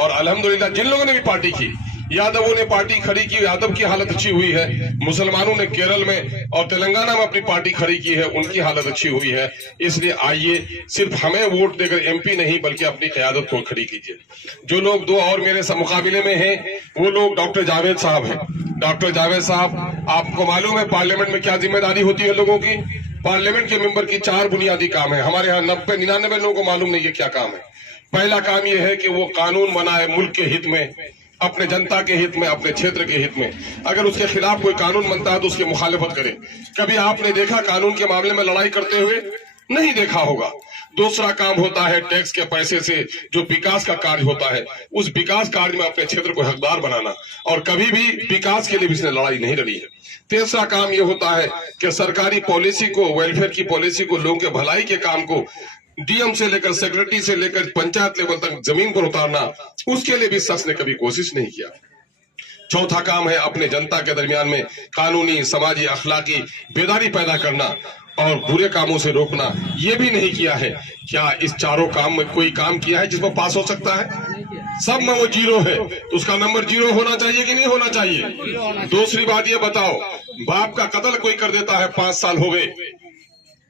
और अल्हम्दुलिल्लाह जिन लोगों ने भी पार्टी की, यादवों ने पार्टी खड़ी की, यादव की हालत अच्छी हुई है, मुसलमानों ने केरल में और तेलंगाना में अपनी पार्टी खड़ी की है, उनकी हालत अच्छी हुई है। इसलिए आइए सिर्फ हमें वोट देकर एमपी नहीं बल्कि अपनी क़यादत को खड़ी कीजिए। जो लोग दो और मेरे मुकाबले में हैं वो लोग डॉक्टर जावेद साहब हैं। डॉक्टर जावेद साहब, आपको मालूम है पार्लियामेंट में क्या जिम्मेदारी होती है लोगों की? पार्लियामेंट के मेंबर की 4 बुनियादी काम है। हमारे यहाँ 90-99 लोगों को मालूम नहीं है क्या काम है। पहला काम यह है कि वो कानून बनाए मुल्क के हित में, अपने जनता के हित में, अपने क्षेत्र के हित में। अगर उसके खिलाफ कोई कानून बनता है तो उसकी मुखालिफत करे। कभी आपने देखा कानून के मामले में लड़ाई करते हुए? नहीं देखा होगा। दूसरा काम होता है टैक्स के पैसे से जो विकास का कार्य होता है, उस विकास कार्य में अपने क्षेत्र को हकदार बनाना, और कभी भी विकास के लिए भी इसने लड़ाई नहीं लड़ी है। तीसरा काम यह होता है कि सरकारी पॉलिसी को, वेलफेयर की पॉलिसी को, लोगों के भलाई के काम को डीएम से लेकर सेक्रेटरी से लेकर पंचायत लेवल तक जमीन पर उतारना, उसके लिए भी शख्स ने कभी कोशिश नहीं किया। चौथा काम है अपने जनता के दरमियान में कानूनी, समाजी, अखलाकी बेदारी पैदा करना और बुरे कामों से रोकना। ये भी नहीं किया है। क्या इस चारों काम में कोई काम किया है जिसमें पास हो सकता है? सब में वो 0 है। तो उसका नंबर 0 होना चाहिए कि नहीं होना चाहिए? दूसरी बात ये बताओ, बाप का कत्ल कोई कर देता है, 5 साल हो गए,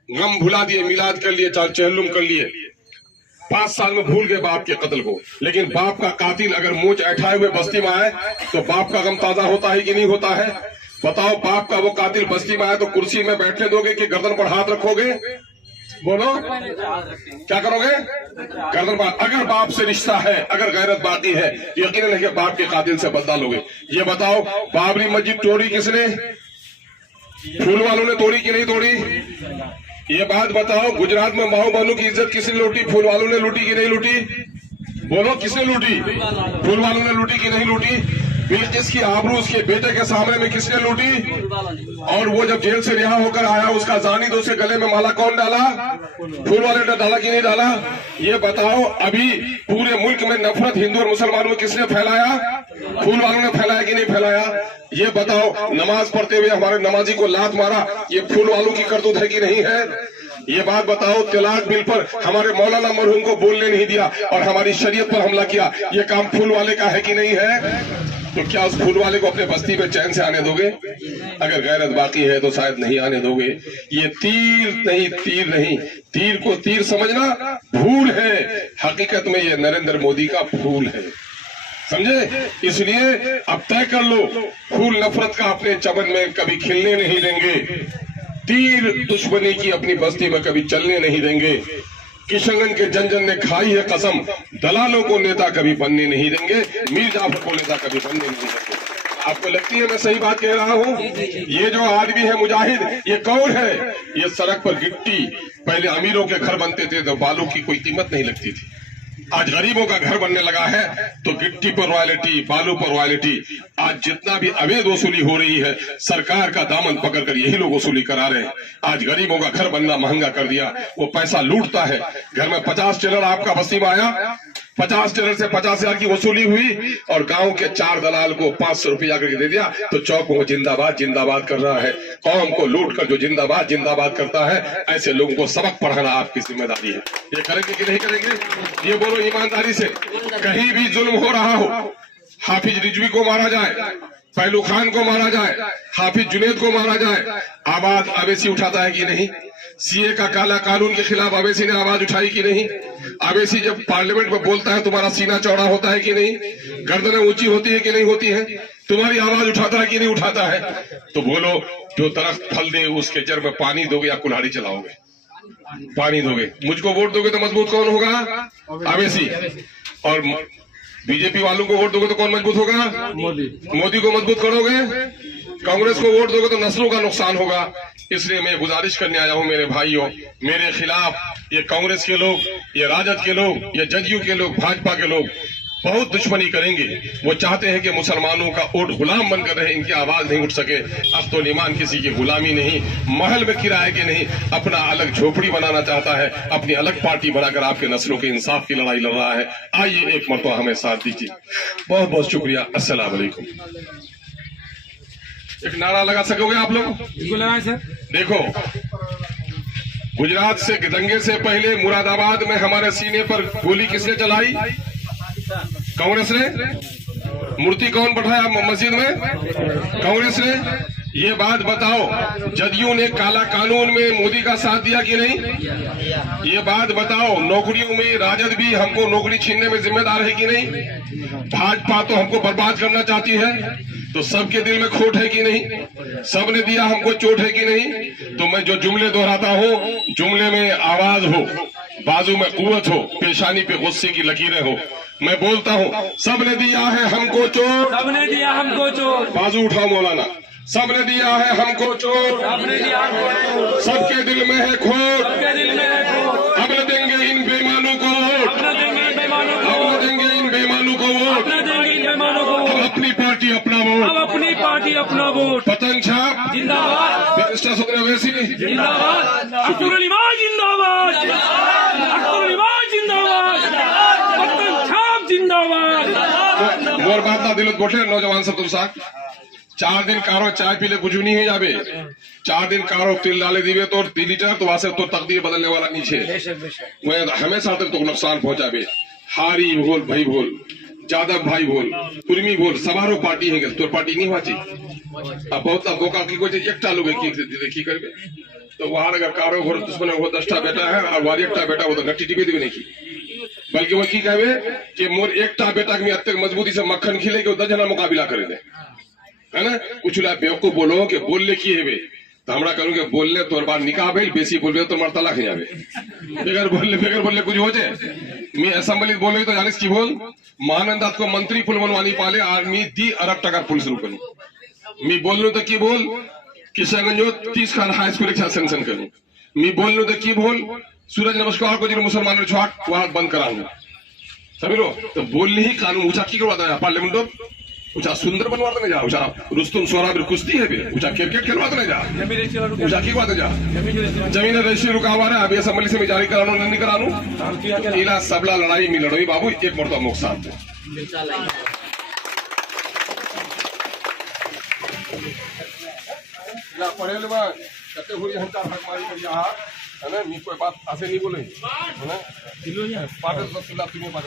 गम भुला दिए, मिलाद कर लिए, चहलुम कर लिए, 5 साल में भूल गए बाप के कत्ल को। लेकिन बाप का कातिल अगर मूंछ ऐठाए हुए बस्ती में आए तो बाप का गम ताजा होता है कि नहीं होता है? बताओ, बाप का वो कातिल बस्ती में आए तो कुर्सी में बैठने दोगे कि गर्दन पर हाथ रखोगे? बोलो, क्या करोगे? गर्दन पर। अगर बाप से रिश्ता है, अगर गैरत बाकी है, यकीनन है कि बाप के कातिल से बदला लोगे। ये बताओ, बाबरी मस्जिद तोड़ी किसने? फूल वालों ने तोड़ी कि नहीं तोड़ी? ये बात बताओ, गुजरात में माओ बहनों की इज्जत किसने लूटी? फूल वालों ने लूटी कि नहीं लूटी? बोलो, किसने लूटी? फूल वालों ने लूटी कि नहीं लूटी? बिल्किस की आबरू उसके बेटे के सामने में किसने लूटी? और वो जब जेल से रिहा होकर आया, उसका जानी तो उसके गले में माला कौन डाला? फूल वाले ने डाला कि नहीं डाला? ये बताओ, अभी पूरे मुल्क में नफरत हिंदू और मुसलमानों में किसने फैलाया? फूल वालों ने फैलाया कि नहीं फैलाया? ये बताओ, नमाज पढ़ते हुए हमारे नमाजी को लात मारा, ये फूल वालों की करतूत है कि नहीं है? ये बात बताओ, तलाक बिल पर हमारे मौलाना मरहूम को बोलने नहीं दिया और हमारी शरीयत पर हमला किया, ये काम फूल वाले का है कि नहीं है? तो क्या उस फूल वाले को अपने बस्ती में चैन से आने दोगे? अगर गैरत बाकी है तो शायद नहीं आने दोगे। ये तीर नहीं, तीर को तीर समझना भूल है। हकीकत में ये नरेंद्र मोदी का फूल है, समझे? इसलिए अब तय कर लो, फूल नफरत का अपने चमन में कभी खिलने नहीं देंगे, तीर दुश्मनी की अपनी बस्ती में कभी चलने नहीं देंगे। किशनगंज के जन ने खाई है कसम, दलालों को नेता कभी बनने नहीं देंगे, मीर जाफर को नेता कभी बनने नहीं देंगे। आपको लगती है मैं सही बात कह रहा हूँ? ये जो आदमी है मुजाहिद, ये कौन है? ये सड़क पर गिट्टी, पहले अमीरों के घर बनते थे तो बालू की कोई कीमत नहीं लगती थी, आज गरीबों का घर बनने लगा है तो गिट्टी पर रॉयल्टी, बालू पर रॉयल्टी। आज जितना भी अवैध वसूली हो रही है, सरकार का दामन पकड़कर यही लोग वसूली करा रहे हैं। आज गरीबों का घर बनना महंगा कर दिया, वो पैसा लूटता है। घर में 50 टेलर आपका बस्ती में आया, 50 टेलर से 50,000 की वसूली हुई और गांव के 4 दलाल को 500 रुपया करके दे दिया तो चौक में जिंदाबाद जिंदाबाद कर रहा है। कौम को लूट कर जो जिंदाबाद जिंदाबाद करता है, ऐसे लोगों को सबक पढ़ाना आपकी जिम्मेदारी है। ये करेंगे कि नहीं करेंगे? ये बोलो ईमानदारी से। कहीं भी जुल्म हो रहा हो, हाफिज रिजवी को मारा जाए, पहलू खान को मारा जाए, हाफिज जुनेद को मारा जाए, आवाज अवैसी उठाता है कि नहीं? सीए का काला कानून के खिलाफ अवैसी ने आवाज उठाई कि नहीं? अवैसी जब पार्लियामेंट में बोलता है तुम्हारा सीना चौड़ा होता है कि नहीं? गर्दनें ऊंची होती है कि नहीं होती है? तुम्हारी आवाज उठाता है कि नहीं उठाता है? तो बोलो, जो दरख्त फल दे उसके जड़ में पानी दोगे या कुल्हाड़ी चलाओगे? पानी दोगे। मुझको वोट दोगे तो मजबूत कौन होगा? अवैसी। और बीजेपी वालों को वोट दोगे तो कौन मजबूत होगा? मोदी को मजबूत करोगे। कांग्रेस को वोट दोगे तो नस्लों का नुकसान होगा। इसलिए मैं गुजारिश करने आया हूं मेरे भाइयों, मेरे खिलाफ ये कांग्रेस के लोग, ये राजद के लोग, ये जदयू के लोग, भाजपा के लोग बहुत दुश्मनी करेंगे। वो चाहते हैं कि मुसलमानों का वोट गुलाम बनकर रहे, इनकी आवाज नहीं उठ सके। अख्तुल ईमान किसी की गुलामी नहीं, महल में किराए के नहीं, अपना अलग झोपड़ी बनाना चाहता है, अपनी अलग पार्टी बनाकर आपके नस्लों के इंसाफ की लड़ाई लड़ रहा है। आइए एक मरतबा हमें साथ दीजिए। बहुत बहुत शुक्रिया। अस्सलाम वालेकुम। एक नारा लगा सकोगे आप लोग? बिल्कुल लगाएं सर। देखो, गुजरात से दंगे से पहले मुरादाबाद में हमारे सीने पर गोली किसने चलाई? कांग्रेस ने मूर्ति कौन बैठाया मस्जिद में? कांग्रेस ने। ये बात बताओ, जदयू ने काला कानून में मोदी का साथ दिया कि नहीं? ये बात बताओ, नौकरियों में राजद भी हमको नौकरी छीनने में जिम्मेदार है कि नहीं? भाजपा तो हमको बर्बाद करना चाहती है, तो सबके दिल में खोट है कि नहीं? सबने दिया हमको चोट है कि नहीं? तो मैं जो जुमले दोहराता हूँ, जुमले में आवाज हो, बाजू में कुव्वत हो, पेशानी पे गुस्से की लकीरें हो। मैं बोलता हूँ, सबने दिया है हमको चोट, सबने दिया हमको चोट, बाजू उठाओ मौलाना, सबने दिया है हमको चोट, सबने दिया हमको चोट, सबके दिल में है खोट, सबके दिल में है खोट, अब न देंगे इन बेईमानों को वोट, अपना देंगे इन बेईमानों को, अब न देंगे इन बेईमानों को वोट, अपना देंगे इन बेईमानों को, अब अपनी पार्टी अपना वोट, अब अपनी पार्टी अपना वोट, पतंग छाप जिंदाबाद, बैरिस्टर सुंदर अवैसी जिंदाबाद, अख्तर इमाम जिंदाबाद, अख्तर इमाम जिंदाबाद, पतंग छाप जिंदाबाद। मोर बात ना दिल बोटे नौजवान सब तुम साथ 4 दिन कारो चाय पीले कुछ नहीं है जाबे, 4 दिन कारो तिल डाले दीवे तो 3 लीटर तो वासे तो तकदीर बदलने वाला नीचे मैं हमेशा तक तो नुकसान पहुंचाबे। हारी बोल भाई बोल, जादव भाई बोल, कुर्मी बोल, सवारो पार्टी है तोर पार्टी नहीं हुआ चाहिए। अब बहुत बोका की कोई एकटा लोग की करबे तो वहां अगर कारो घर दुश्मन वो 10टा बेटा है और वारी एकटा बेटा वो तो नट्टी टिपे देवे नहीं की, बल्कि वो की कहवे कि मोर एकटा बेटा में अत्ते मजबूती से मक्खन खिले के 10 जना मुकाबला करे दे, है ना? कुछ बेवकूफ बोलो कि बोलने की है तो हमरा करूँ कि बोलने तोर बार निकाह भाई बेसी बोलबे तो मार तलाक जावे, बेगर बोलने कुछ हो जाए। मैं असेंबली बोले तो जानिस की बोल महानंदात को मंत्री पुल बनवानी पाले आर्मी 10 अरब टका पुल शुरू करूं। मैं बोल तो की बोल किशनगंज 30 खान हाई स्कूल एक सेंक्शन करूं। मैं बोल तो की बोल सूरज नमस्कार को जो मुसलमानों छाट वहां बंद कराऊंगा, समझ लो। तो बोलने ही कानून ऊंचा की करवाता है पार्लियामेंट ऊंचा सुंदर बनवाते नहीं जा, ऊंचा रुस्तुम सोरा भी कुश्ती है भी, ऊंचा क्रिकेट खेलवाते नहीं जा, ऊंचा की बात जा जमीन रजिस्ट्री रुका हुआ है। अभी असेंबली से मैं जारी करानू नहीं करानू इला सबला लड़ाई में लड़ोई बाबू एक मरता मुख साथ पढ़े कते हुई हम चार मारी कर यहाँ है ना। मी कोई बात ऐसे नहीं बोले है ना, पाटे रसगुल्ला तुम्हें बात